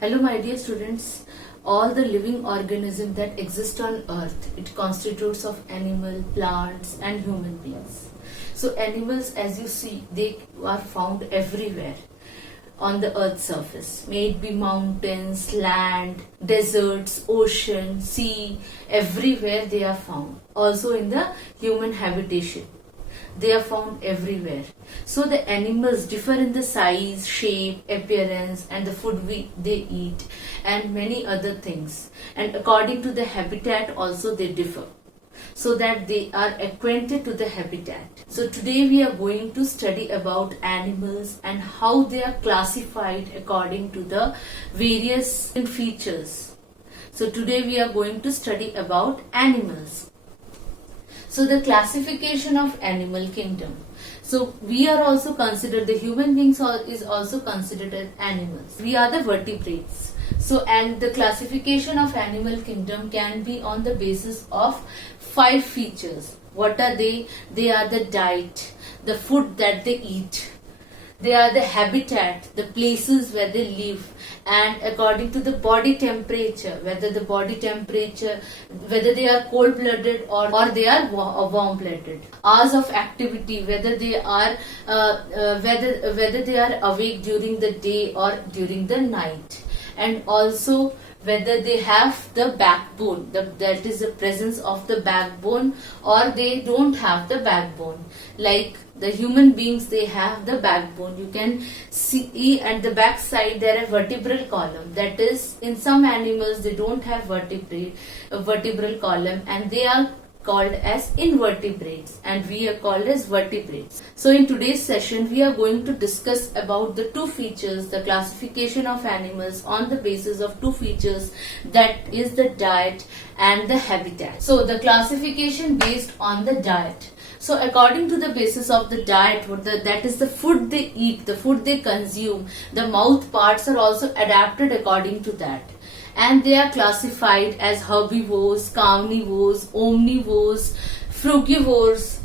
Hello my dear students, all the living organisms that exist on earth, it constitutes of animal, plants and human beings. So animals, as you see, they are found everywhere on the earth's surface. May it be mountains, land, deserts, ocean, sea, everywhere they are found. Also in the human habitation. They are found everywhere. So the animals differ in the size, shape, appearance and the food they eat and many other things. And according to the habitat also they differ, so that they are acquainted to the habitat. So today we are going to study about animals and how they are classified according to the various features. So today we are going to study about animals. So the classification of animal kingdom. So we are also considered, the human beings is also considered as animals. We are the vertebrates. So and the classification of animal kingdom can be on the basis of 5 features. What are they? They are the diet, the food that they eat. They are the habitat, the places where they live, and according to the body temperature, whether they are cold-blooded or they are warm-blooded. Hours of activity, whether they are whether they are awake during the day or during the night, and also whether they have the backbone, that is the presence of the backbone, or they don't have the backbone. Like the human beings, they have the backbone. You can see at the back side there are vertebral column. That is, in some animals they don't have vertebral column and they are called as invertebrates and we are called as vertebrates. So in today's session we are going to discuss about the 2 features, the classification of animals on the basis of 2 features, that is the diet and the habitat. So the classification based on the diet. So according to the basis of the diet, that is the food they eat, the food they consume, the mouth parts are also adapted according to that. And they are classified as herbivores, carnivores, omnivores, frugivores,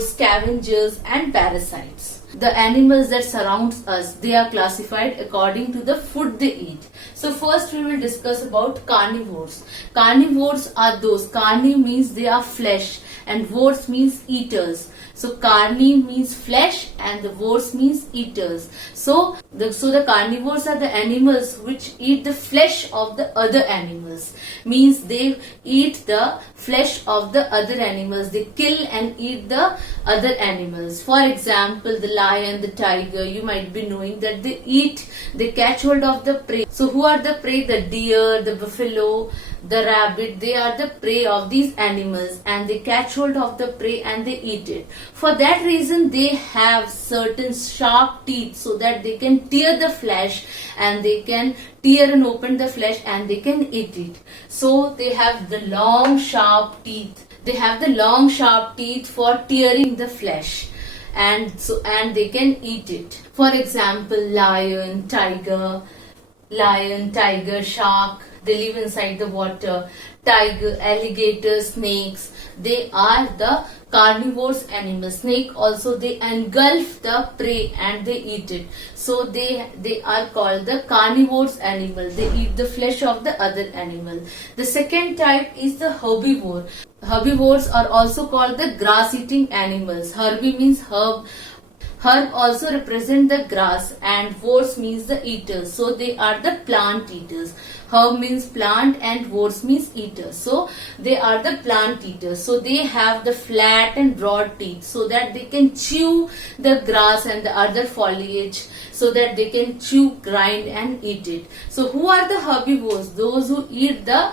scavengers and parasites. The animals that surrounds us, they are classified according to the food they eat. So first we will discuss about carnivores. Carnivores are those, carni means they are flesh and vores means eaters. So carni means flesh and the vores means eaters. So the carnivores are the animals which eat the flesh of the other animals. Means they eat the flesh of the other animals. They kill and eat the other animals. For example, the lion, the tiger, you might be knowing that they catch hold of the prey. So who are the prey? The deer, the buffalo, the rabbit, they are the prey of these animals and they catch hold of the prey and they eat it. For that reason they have certain sharp teeth so that they can tear the flesh and they can tear and open the flesh and they can eat it. So they have the long sharp teeth. They have the long sharp teeth for tearing the flesh and they can eat it. For example, lion, tiger, shark, they live inside the water. Tiger, alligator, snakes, they are the carnivorous animals. Snake also, they engulf the prey and they eat it. So they are called the carnivorous animal. They eat the flesh of the other animal. The second type is the herbivore. Herbivores are also called the grass-eating animals. Herbi means herb. Herb also represent the grass and vores means the eaters. So they are the plant eaters. Herb means plant and vores means eaters. So they are the plant eaters. So they have the flat and broad teeth so that they can chew the grass and the other foliage, so that they can chew, grind and eat it. So who are the herbivores? Those who eat the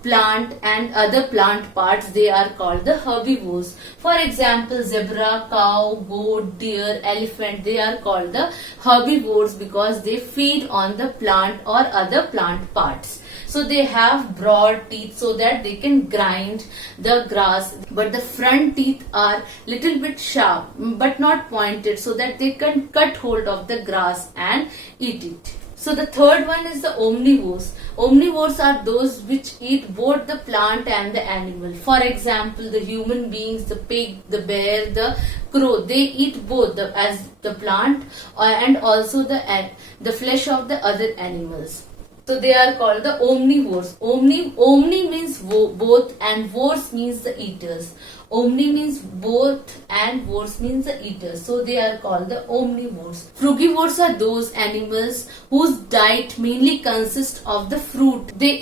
plant and other plant parts, they are called the herbivores. For example, zebra, cow, goat, deer, elephant, they are called the herbivores because they feed on the plant or other plant parts. So they have broad teeth so that they can grind the grass, but the front teeth are little bit sharp but not pointed so that they can cut hold of the grass and eat it. So the third one is the omnivores. Omnivores are those which eat both the plant and the animal. For example, the human beings, the pig, the bear, the crow, they eat both as the plant and also the flesh of the other animals. So they are called the omnivores. Omni means both and vores means the eaters. Omni means both and vores means the eaters. So they are called the omnivores. Frugivores are those animals whose diet mainly consists of the fruit. They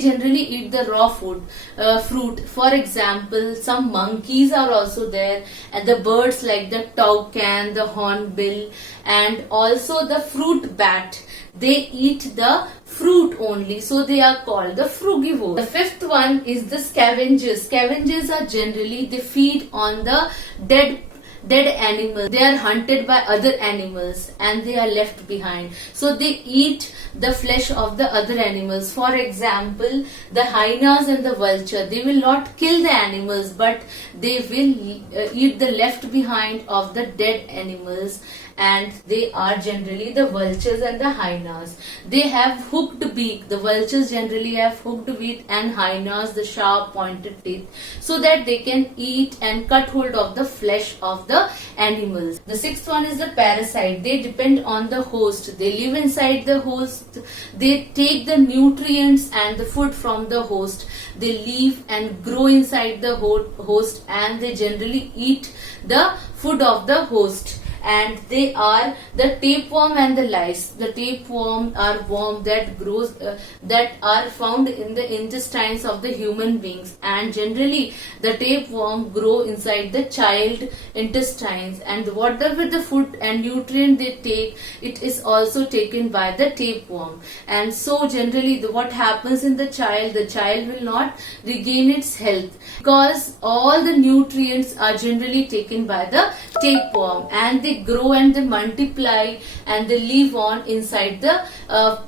generally eat the raw fruit. For example, some monkeys are also there, and the birds like the toucan, the hornbill, and also the fruit bat. They eat the fruit only, so they are called the frugivores. The fifth one is the scavengers. Scavengers are generally, they feed on the dead animals. They are hunted by other animals and they are left behind. So they eat the flesh of the other animals. For example, the hyenas and the vulture, they will not kill the animals, but they will eat the left behind of the dead animals, and they are generally the vultures and the hyenas. They have hooked beak. The vultures generally have hooked beak, and hyenas the sharp pointed teeth, so that they can eat and cut hold of the flesh of the animals. The sixth one is the parasite. They depend on the host. They live inside the host. They take the nutrients and the food from the host. They live and grow inside the host, and they generally eat the food of the host. And they are the tapeworm and the lice. The tapeworm are worm that grows that are found in the intestines of the human beings, and generally the tapeworm grow inside the child intestines, and whatever the food and nutrient they take, it is also taken by the tapeworm. And so generally what happens in the child will not regain its health, because all the nutrients are generally taken by the tapeworm, and they grow and they multiply and they live on inside the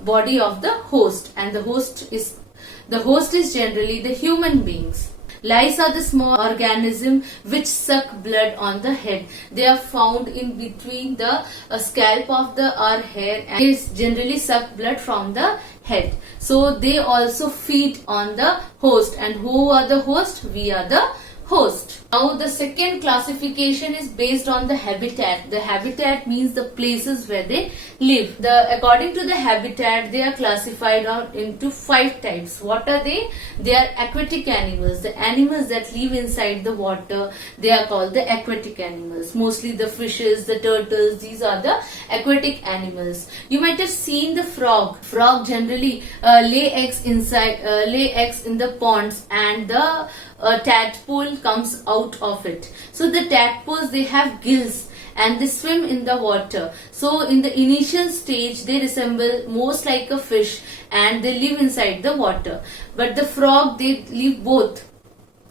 body of the host, and the host is generally the human beings. Lice are the small organism which suck blood on the head. They are found in between the scalp of our hair, and they generally suck blood from the head. So they also feed on the host. And who are the host? We are the host. Now the second classification is based on the habitat. The habitat means the places where they live. According to the habitat, they are classified into 5 types. What are they? They are aquatic animals. The animals that live inside the water, they are called the aquatic animals. Mostly the fishes, the turtles, these are the aquatic animals. You might have seen the frog. Frog generally lay eggs in the ponds, and the tadpole comes out of it. So the tadpoles, they have gills and they swim in the water. So in the initial stage they resemble most like a fish and they live inside the water. But the frog, they live both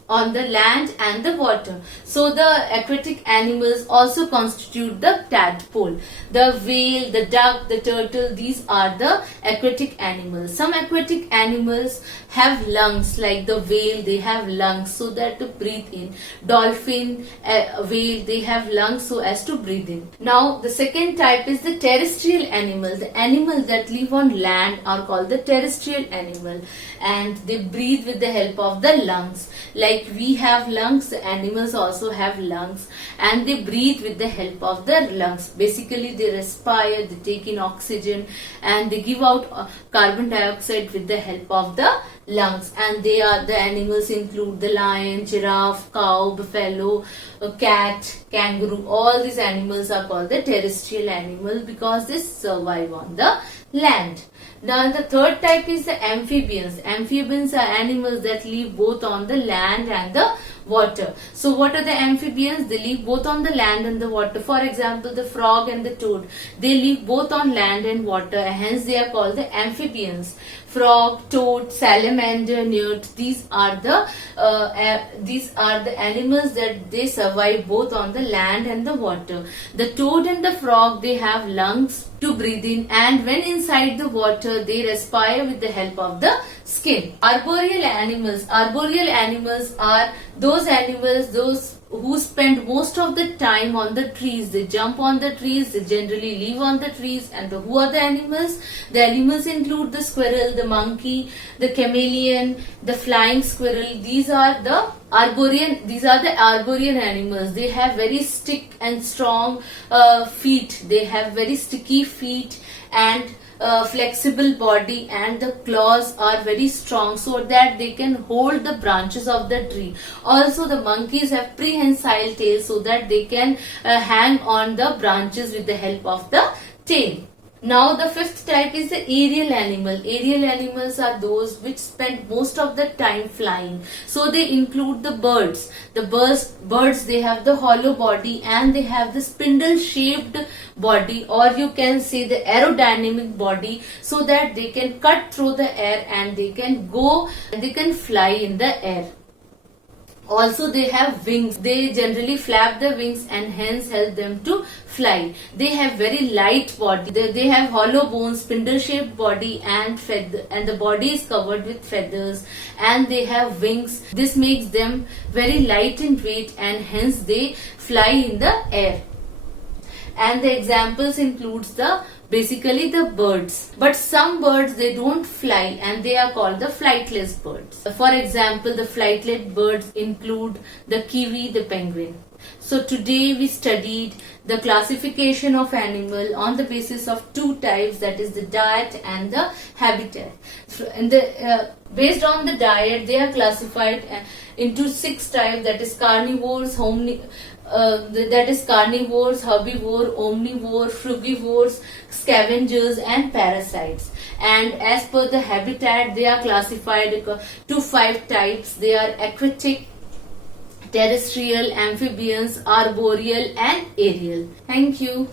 on the land and the water. So the aquatic animals also constitute the tadpole. The whale, the duck, the turtle, these are the aquatic animals. Some aquatic animals have lungs, like the whale, they have lungs so that to breathe in. Dolphin, whale, they have lungs so as to breathe in. Now the second type is the terrestrial animal. The animals that live on land are called the terrestrial animal, and they breathe with the help of the lungs. Like we have lungs, the animals also have lungs, and they breathe with the help of their lungs. Basically they respire, they take in oxygen, and they give out carbon dioxide with the help of the lungs. And the animals include the lion, giraffe, cow, buffalo, cat, kangaroo. All these animals are called the terrestrial animal because they survive on the land. Now the third type is the amphibians. Amphibians are animals that live both on the land and the water. So what are the amphibians? They live both on the land and the water. For example, the frog and the toad, they live both on land and water, hence they are called the amphibians. Frog, toad, salamander, newt, these are the animals that they survive both on the land and the water. The toad and the frog, they have lungs to breathe in, and when inside the water they respire with the help of the skin. Arboreal animals are those animals, those who spend most of the time on the trees. They jump on the trees, they generally live on the trees. And who are the animals? The animals include the squirrel, the monkey, the chameleon, the flying squirrel. These are the arborean animals. They have very stick and strong feet. They have very sticky feet and flexible body, and the claws are very strong so that they can hold the branches of the tree. Also, the monkeys have prehensile tails so that they can hang on the branches with the help of the tail. Now the fifth type is the aerial animal. Aerial animals are those which spend most of the time flying. So they include the birds. The birds, they have the hollow body and they have the spindle shaped body, or you can say the aerodynamic body, so that they can cut through the air and they can go and they can fly in the air. Also, they have wings. They generally flap the wings and hence help them to fly. They have very light body. They have hollow bones, spindle shaped body and feather, and the body is covered with feathers, and they have wings. This makes them very light in weight and hence they fly in the air. And the examples includes basically the birds. But some birds, they don't fly and they are called the flightless birds. For example, the flightless birds include the kiwi, the penguin. So today we studied the classification of animal on the basis of two types, that is the diet and the habitat. Based on the diet, they are classified into 6 types, that is carnivores, herbivore, omnivore, frugivores, scavengers and parasites. And as per the habitat, they are classified to 5 types. They are aquatic, terrestrial, amphibians, arboreal and aerial. Thank you.